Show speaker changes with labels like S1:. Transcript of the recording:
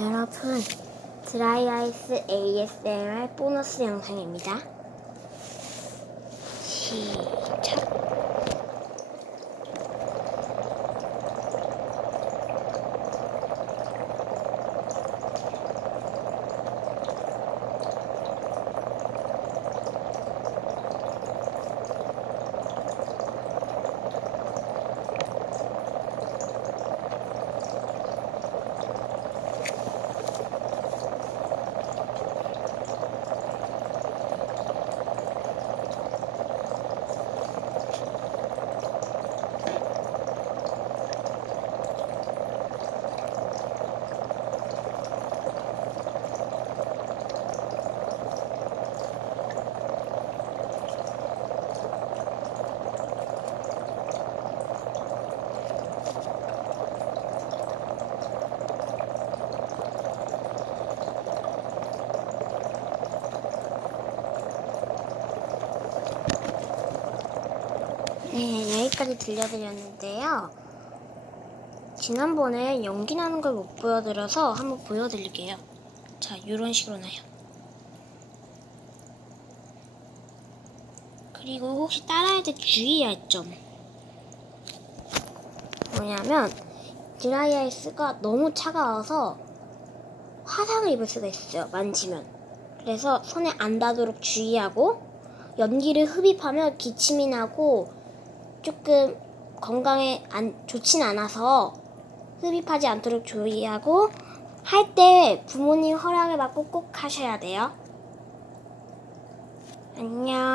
S1: 여러분, 드라이아이스 ASMR 보너스 영상입니다. 시작. 네, 여기까지 들려드렸는데요. 지난번에 연기 나는 걸 못 보여드려서 한번 보여드릴게요. 자, 이런 식으로 나요. 그리고 혹시 따라할 때 주의할 점. 뭐냐면, 드라이 아이스가 너무 차가워서 화상을 입을 수가 있어요. 만지면. 그래서 손에 안 닿도록 주의하고, 연기를 흡입하면 기침이 나고, 조금 건강에 안 좋진 않아서 흡입하지 않도록 주의하고 할 때 부모님 허락을 받고 꼭 하셔야 돼요. 안녕.